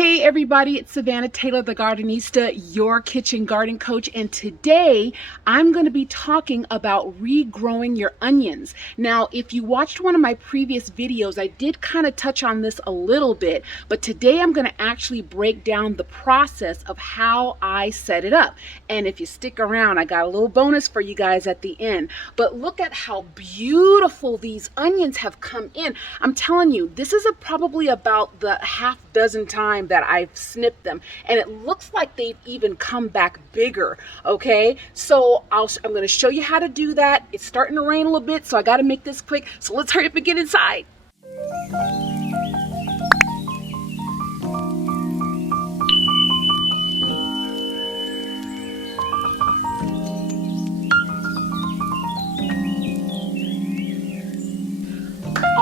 Hey everybody, it's Savannah Taylor, the Gardenista, your kitchen garden coach, and today I'm going to be talking about regrowing your onions. Now, if you watched one of my previous videos, I did kind of touch on this a little bit, but today I'm going to actually break down the process of how I set it up. And if you stick around, I got a little bonus for you guys at the end. But look at how beautiful these onions have come in. I'm telling you, this is probably about the half dozen time that I've snipped them, and it looks like they've even come back bigger. Okay, so I'm going to show you how to do that. It's starting to rain a little bit, so I got to make this quick, so let's hurry up and get inside.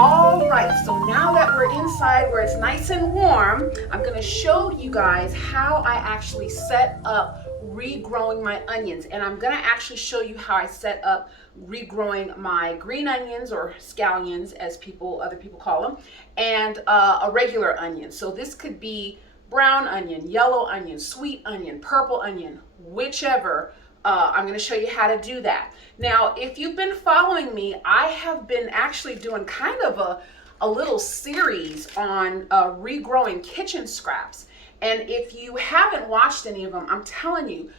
All right, so now that we're inside where it's nice and warm, I'm going to show you guys how I actually set up regrowing my onions. And I'm going to actually show you how I set up regrowing my green onions, or scallions as other people call them, and a regular onion. So this could be brown onion, yellow onion, sweet onion, purple onion, whichever. I'm going to show you how to do that. Now, if you've been following me, I have been actually doing kind of a little series on regrowing kitchen scraps. And if you haven't watched any of them, I'm telling you,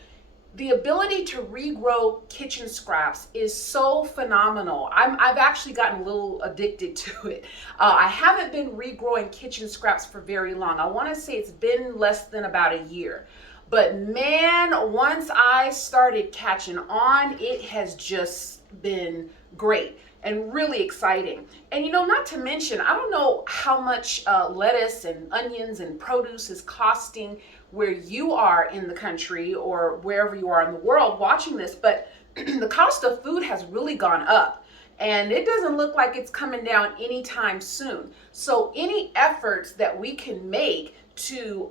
the ability to regrow kitchen scraps is so phenomenal. I've actually gotten a little addicted to it. I haven't been regrowing kitchen scraps for very long. I want to say it's been less than about a year. But man, once I started catching on, it has just been great and really exciting. And you know, not to mention, I don't know how much lettuce and onions and produce is costing where you are in the country or wherever you are in the world watching this, but the cost of food has really gone up. And it doesn't look like it's coming down anytime soon. So any efforts that we can make to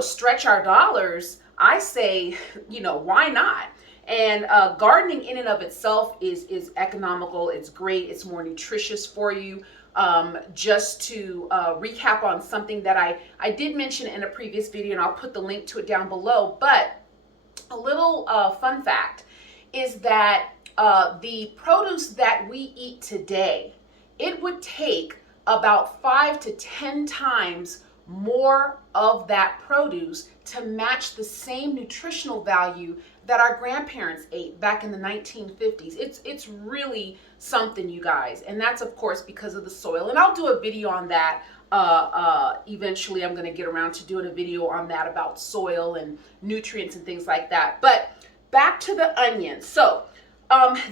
stretch our dollars, I say, why not? And gardening in and of itself is economical. It's great. It's more nutritious for you. Just to recap on something that I did mention in a previous video, and I'll put the link to it down below. But a little fun fact is that the produce that we eat today, it would take about 5 to 10 times more of that produce to match the same nutritional value that our grandparents ate back in the 1950s. It's really something, you guys. And that's of course because of the soil. And I'll do a video on that. Eventually I'm going to get around to doing a video on that about soil and nutrients and things like that. But back to the onions. So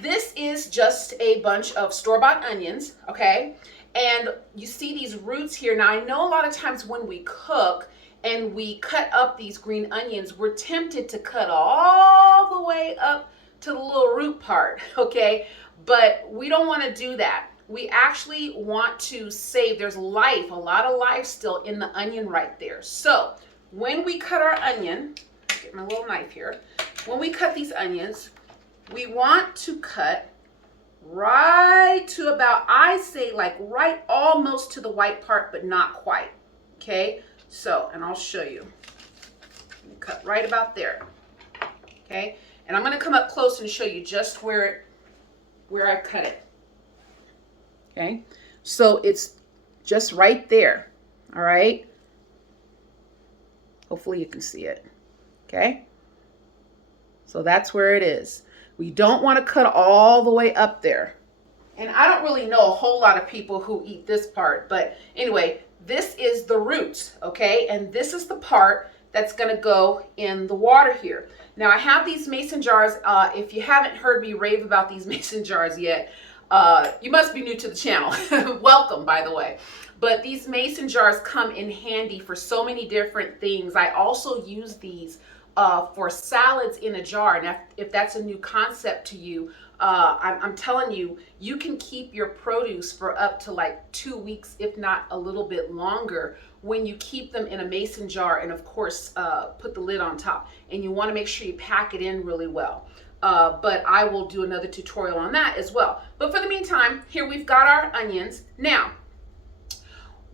this is just a bunch of store-bought onions, okay? And you see these roots here. Now, I know a lot of times when we cook and we cut up these green onions, we're tempted to cut all the way up to the little root part, okay? But we don't want to do that. We actually want to save, there's life, a lot of life still in the onion right there. So when we cut our onion, get my little knife here. When we cut these onions, we want to cut right to about, I say like right almost to the white part, but not quite. Okay, so, and I'll show you. Cut right about there. Okay, and I'm going to come up close and show you just where I cut it. Okay, so it's just right there. All right, hopefully you can see it. Okay, so that's where it is. We don't want to cut all the way up there. And I don't really know a whole lot of people who eat this part, but anyway, this is the roots, okay? And this is the part that's going to go in the water here. Now I have these mason jars. If you haven't heard me rave about these mason jars yet, you must be new to the channel. Welcome, by the way. But these mason jars come in handy for so many different things. I also use these for salads in a jar. And if that's a new concept to you, I'm telling you, you can keep your produce for up to like 2 weeks, if not a little bit longer, when you keep them in a mason jar and of course put the lid on top. And you want to make sure you pack it in really well. But I will do another tutorial on that as well. But for the meantime, here we've got our onions. Now,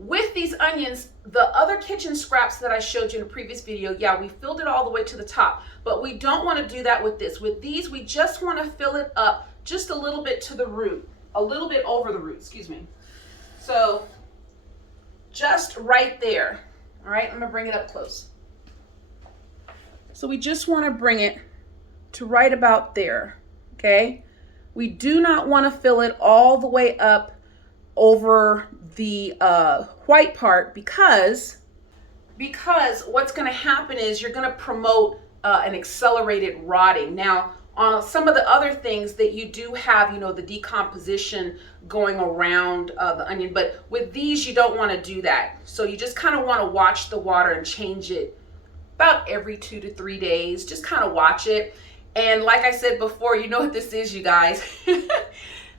with these onions, the other kitchen scraps that I showed you in a previous video, yeah, we filled it all the way to the top, but we don't want to do that with this. With these, we just want to fill it up just a little bit to the root, a little bit over the root, excuse me. So just right there. All right, I'm gonna bring it up close. So we just want to bring it to right about there, okay? We do not want to fill it all the way up over the white part because what's going to happen is you're going to promote an accelerated rotting. Now, on some of the other things that you do have, you know, the decomposition going around the onion, but with these you don't want to do that. So you just kind of want to watch the water and change it about every 2 to 3 days. Just kind of watch it. And like I said before, you know what this is, you guys.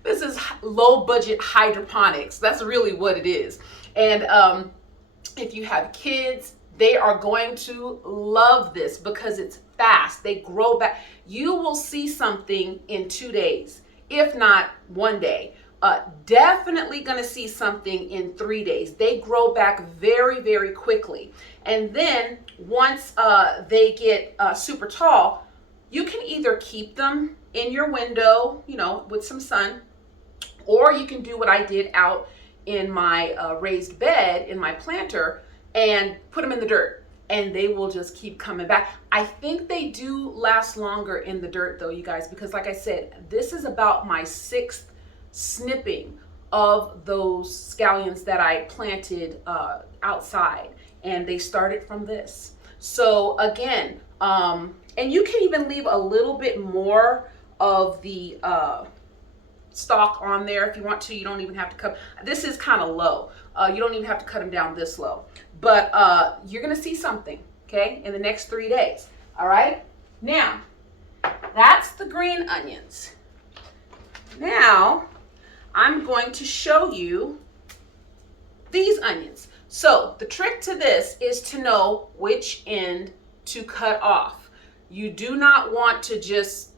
This is low budget hydroponics. That's really what it is. And if you have kids, they are going to love this because it's fast. They grow back. You will see something in 2 days, if not 1 day. Definitely going to see something in 3 days. They grow back very, very quickly. And then once they get super tall, you can either keep them in your window, you know, with some sun, or you can do what I did out in my raised bed in my planter and put them in the dirt, and they will just keep coming back. I think they do last longer in the dirt though, you guys, because like I said, this is about my 6th snipping of those scallions that I planted outside, and they started from this. So again, and you can even leave a little bit more of the stalk on there if you want to. You don't even have to cut. This is kind of low. You don't even have to cut them down this low. But you're going to see something, okay, in the next 3 days. All right? Now, that's the green onions. Now, I'm going to show you these onions. So the trick to this is to know which end to cut off. You do not want to just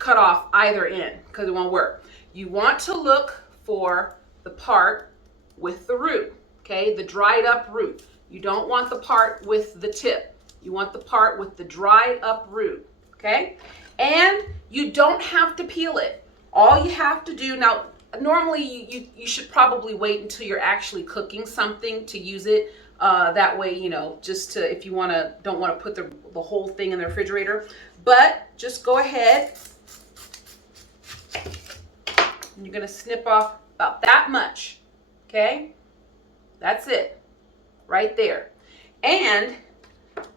cut off either end because it won't work. You want to look for the part with the root, okay? The dried up root. You don't want the part with the tip. You want the part with the dried up root, okay? And you don't have to peel it. All you have to do, now normally you should probably wait until you're actually cooking something to use it. That way, you know, just to, if you don't want to put the whole thing in the refrigerator, but just go ahead. And you're going to snip off about that much, okay? That's it, right there. And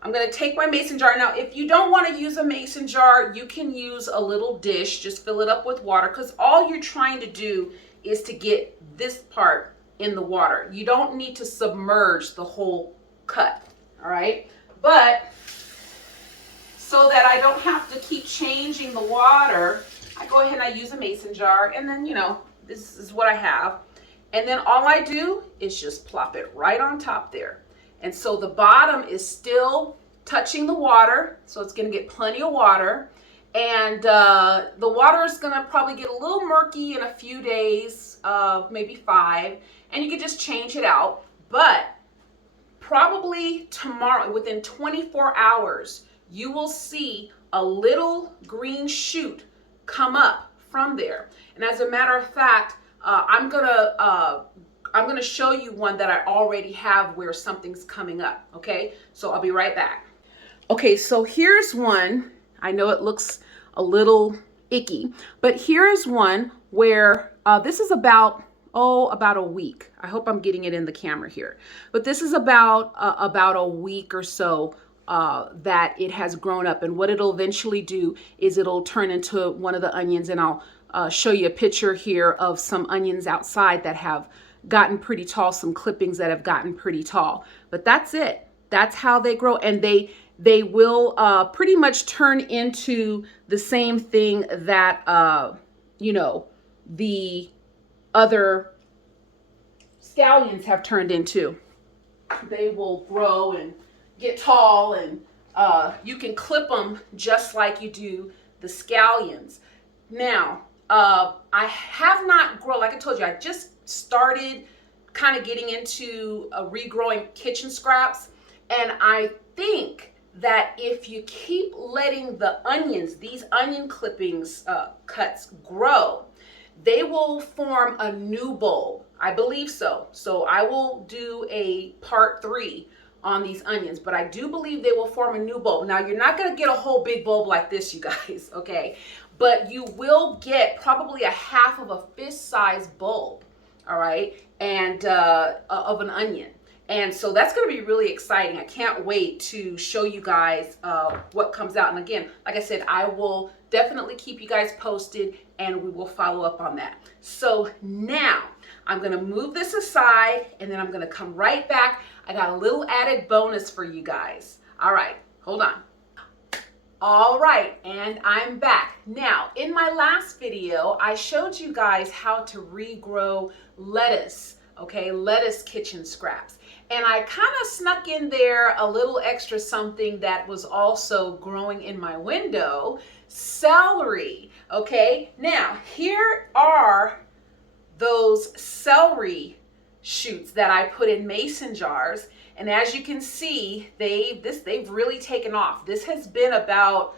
I'm going to take my mason jar. Now, if you don't want to use a mason jar, you can use a little dish. Just fill it up with water, because all you're trying to do is to get this part in the water. You don't need to submerge the whole cut, all right? But so that I don't have to keep changing the water, I go ahead and I use a mason jar, and then, you know, this is what I have. And then all I do is just plop it right on top there. And so the bottom is still touching the water, so it's going to get plenty of water. And the water is going to probably get a little murky in a few days, maybe 5, and you can just change it out. But probably tomorrow, within 24 hours, you will see a little green shoot come up from there. And as a matter of fact, I'm gonna show you one that I already have where something's coming up, okay? So I'll be right back. Okay, so here's one. I know it looks a little icky, but here's one where this is about a week. I hope I'm getting it in the camera here. But this is about a week or so that it has grown up. And what it'll eventually do is it'll turn into one of the onions, and I'll show you a picture here of some onions outside that have gotten pretty tall, some clippings that have gotten pretty tall. But that's it. That's how they grow. And they will pretty much turn into the same thing that, you know, the other scallions have turned into. They will grow and get tall, and you can clip them just like you do the scallions. Now, I have not grown, like I told you, I just started kind of getting into regrowing kitchen scraps, and I think that if you keep letting the onions, these onion clippings cuts grow, they will form a new bulb. I believe so. So I will do a part 3 on these onions, but I do believe they will form a new bulb. Now, you're not going to get a whole big bulb like this, you guys, okay? But you will get probably a half of a fist-size bulb, all right, and of an onion. And so that's going to be really exciting. I can't wait to show you guys what comes out. And again, like I said, I will definitely keep you guys posted, and we will follow up on that. So now I'm going to move this aside, and then I'm going to come right back. I got a little added bonus for you guys. All right, hold on. All right, and I'm back. Now, in my last video, I showed you guys how to regrow lettuce, okay, lettuce kitchen scraps. And I kind of snuck in there a little extra something that was also growing in my window, celery, okay? Now, here are those celery shoots that I put in mason jars. And as you can see, they've really taken off. This has been about,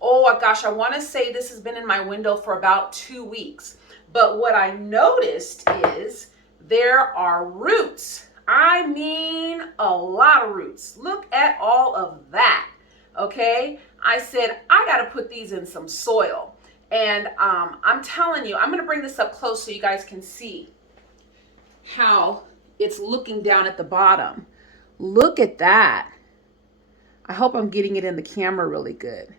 oh gosh, I want to say this has been in my window for about 2 weeks. But what I noticed is there are roots. I mean, a lot of roots. Look at all of that, okay? I said, I got to put these in some soil. And I'm telling you, I'm going to bring this up close so you guys can see how it's looking down at the bottom. Look at that. I hope I'm getting it in the camera really good.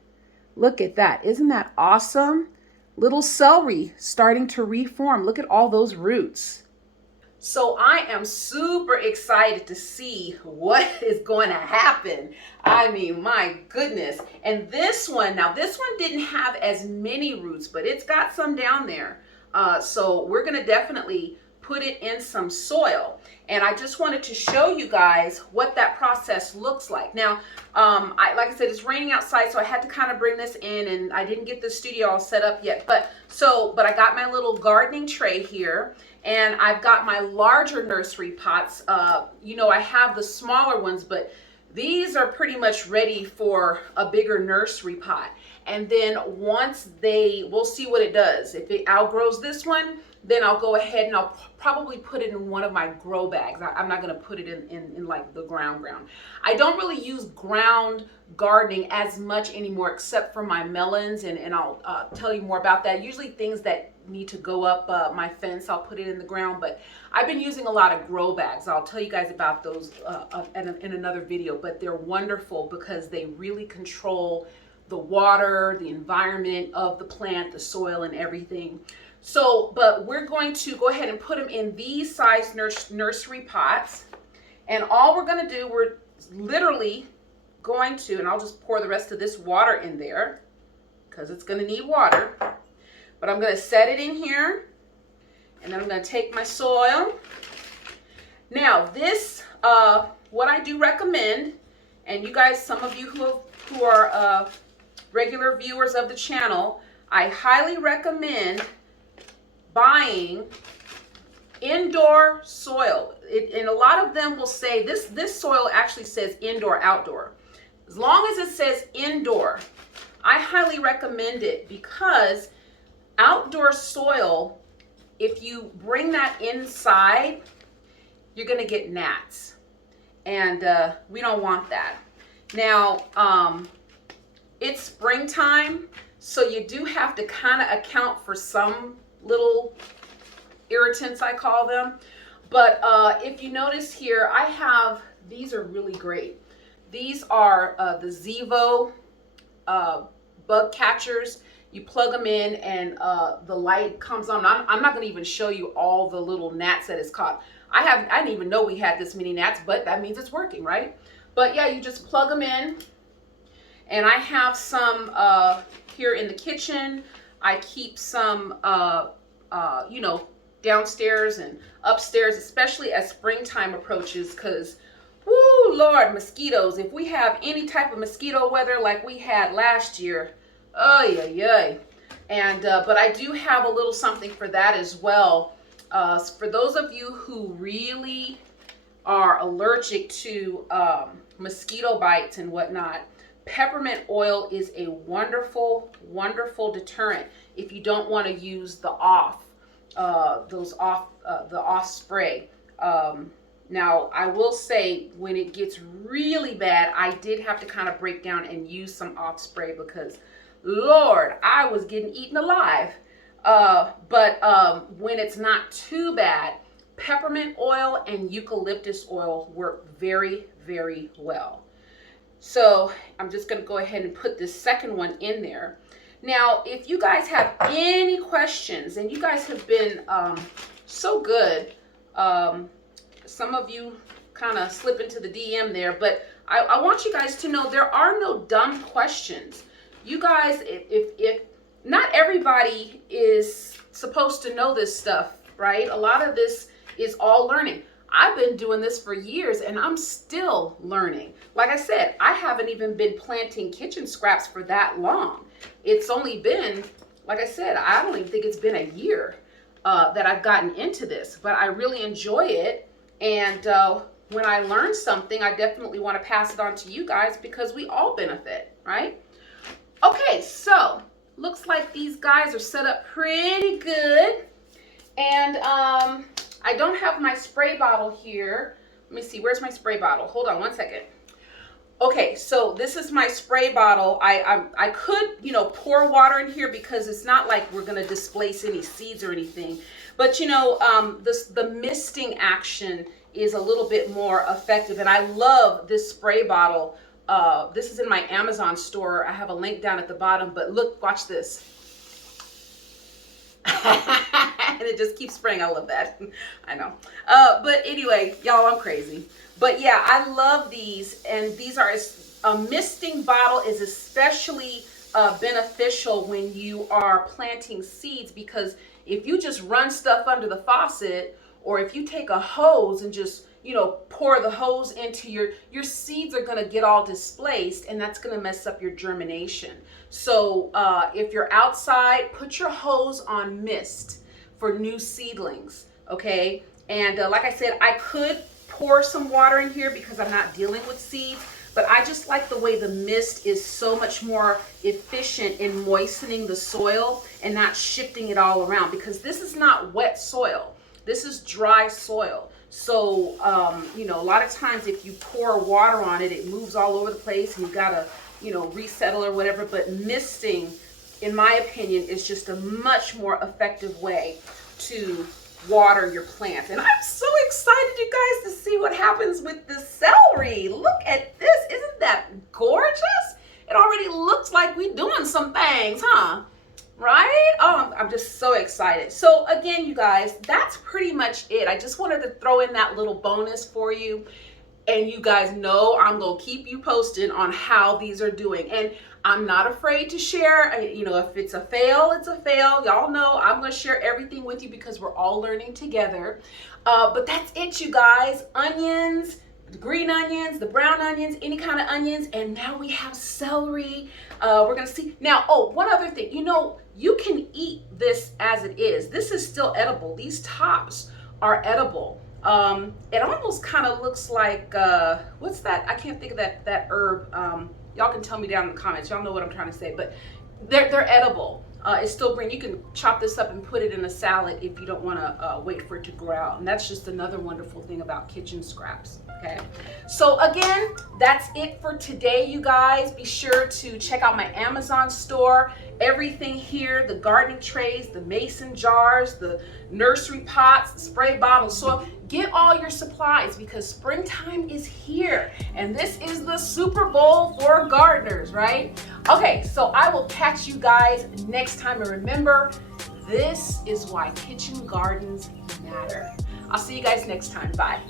Look at that. Isn't that awesome? Little celery starting to reform. Look at all those roots. So I am super excited to see what is going to happen. I mean, my goodness. And this one, now this one didn't have as many roots, but it's got some down there. So we're going to definitely put it in some soil. And I just wanted to show you guys what that process looks like. Now, like I said, it's raining outside, so I had to kind of bring this in, and I didn't get the studio all set up yet. But I got my little gardening tray here, and I've got my larger nursery pots. You know, I have the smaller ones, but these are pretty much ready for a bigger nursery pot. And then once we'll see what it does. If it outgrows this one, then I'll go ahead and I'll probably put it in one of my grow bags. I'm not going to put it in like the ground. I don't really use ground gardening as much anymore, except for my melons, and I'll tell you more about that. Usually things that need to go up my fence, I'll put it in the ground, but I've been using a lot of grow bags. I'll tell you guys about those in another video, but they're wonderful because they really control the water, the environment of the plant, the soil, and everything. So, but we're going to go ahead and put them in these size nursery pots. And all we're going to do, we're literally going to, and I'll just pour the rest of this water in there because it's going to need water. But I'm going to set it in here, and then I'm going to take my soil. Now, this, what I do recommend, and you guys, some of you who are regular viewers of the channel, I highly recommend buying indoor soil. And a lot of them will say, this soil actually says indoor, outdoor. As long as it says indoor, I highly recommend it, because outdoor soil, if you bring that inside, you're going to get gnats. And we don't want that. Now, it's springtime, so you do have to kind of account for some little irritants, I call them. But if you notice here, I have, these are really great. These are the ZEVO bug catchers. You plug them in and the light comes on. I'm not going to even show you all the little gnats that it's caught. I didn't even know we had this many gnats, but that means it's working, right? But yeah, you just plug them in. And I have some here in the kitchen. I keep some, you know, downstairs and upstairs, especially as springtime approaches, because, whoo, Lord, mosquitoes. If we have any type of mosquito weather like we had last year, oh, yeah. And, but I do have a little something for that as well. For those of you who really are allergic to mosquito bites and whatnot, peppermint oil is a wonderful, wonderful deterrent if you don't want to use the off spray. Now, I will say when it gets really bad, I did have to kind of break down and use some off spray because, Lord, I was getting eaten alive. But when it's not too bad, peppermint oil and eucalyptus oil work very, very well. So I'm just going to go ahead and put this second one in there. Now, if you guys have any questions, and you guys have been so good, some of you kind of slip into the DM there, but I want you guys to know there are no dumb questions. You guys, if not everybody is supposed to know this stuff, right? A lot of this is all learning. I've been doing this for years and I'm still learning. Like I said, I haven't even been planting kitchen scraps for that long. It's only been, like I said, I don't even think it's been a year that I've gotten into this, but I really enjoy it. And when I learn something, I definitely want to pass it on to you guys because we all benefit, right? Okay, so looks like these guys are set up pretty good. And I don't have my spray bottle here. Let me see, where's my spray bottle? Hold on one second. Okay, so this is my spray bottle. I could, pour water in here because it's not like we're gonna displace any seeds or anything. But the misting action is a little bit more effective. And I love this spray bottle. This is in my Amazon store. I have a link down at the bottom, but look, watch this. And it just keeps spraying. I love that. I know. But anyway, y'all, I'm crazy. But yeah, I love these. And these are, a misting bottle is especially beneficial when you are planting seeds, because if you just run stuff under the faucet, or if you take a hose and just, pour the hose into your seeds are going to get all displaced, and that's going to mess up your germination. So if you're outside, put your hose on mist for new seedlings, okay? And like I said, I could pour some water in here because I'm not dealing with seeds, but I just like the way the mist is so much more efficient in moistening the soil and not shifting it all around, because this is not wet soil. This is dry soil. So, a lot of times if you pour water on it, it moves all over the place and you gotta, resettle or whatever. But misting, in my opinion, is just a much more effective way to water your plants. And I'm so excited, you guys, to see what happens with the celery. Look at this. Isn't that gorgeous? It already looks like we're doing some things, huh? Right? Oh, I'm just so excited. So again, you guys, that's pretty much it. I just wanted to throw in that little bonus for you. And you guys know I'm going to keep you posted on how these are doing. And I'm not afraid to share. If it's a fail, it's a fail. Y'all know I'm going to share everything with you because we're all learning together. But that's it, you guys. Onions, the green onions, the brown onions, any kind of onions. And now we have celery. We're going to see. Now, one other thing. You can eat this as it is. This is still edible. These tops are edible. It almost kind of looks like, what's that? I can't think of that herb. Y'all can tell me down in the comments. Y'all know what I'm trying to say, but they're edible. It's still green. You can chop this up and put it in a salad if you don't want to wait for it to grow out. And that's just another wonderful thing about kitchen scraps. Okay. So again, that's it for today, you guys. Be sure to check out my Amazon store. Everything here, the gardening trays, the mason jars, the nursery pots, the spray bottles, soil. Get all your supplies because springtime is here. And this is the Super Bowl for gardeners, right? Okay, so I will catch you guys next time. And remember, this is why kitchen gardens matter. I'll see you guys next time. Bye.